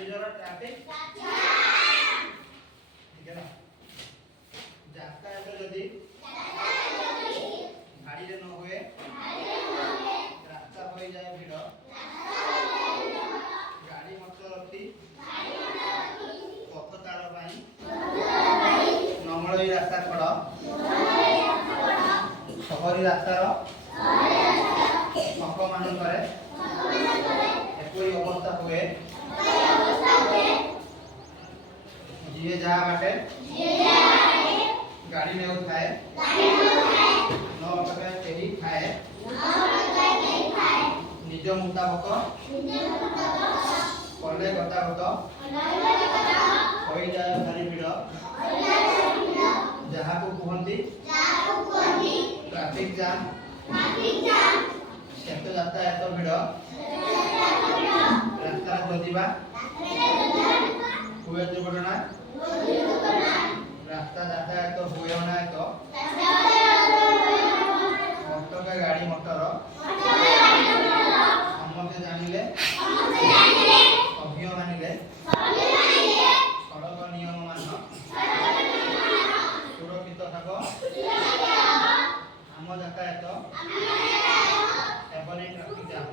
गाड़ीर traffic ठीक है ना यातायात यदि गाड़ी न हुए रास्ता हो जाए भिड़ गाड़ी मटर रखी पथ तार नमल रास्ता कड़ सहरी रास्तार छक मानक एपरी अवस्था हुए जी जहाँ बाटे गाड़ी में उठाए न अटके कहीं खाए निज मुताबक कले गतागत हो जाए भारी भिड़ जहाँ को कहती ट्रैफिक जाम शेष यातायात भिड़ रास्ता जोतिबा हुए दुर्घटना रास्ता यातायात हुए ना तो अटके गाड़ी मटर समस्ते जानिले सभ्य मानिले सड़क नियम मान सुरक्षित थाक आम यातायात एवं ट्रैफिक जाम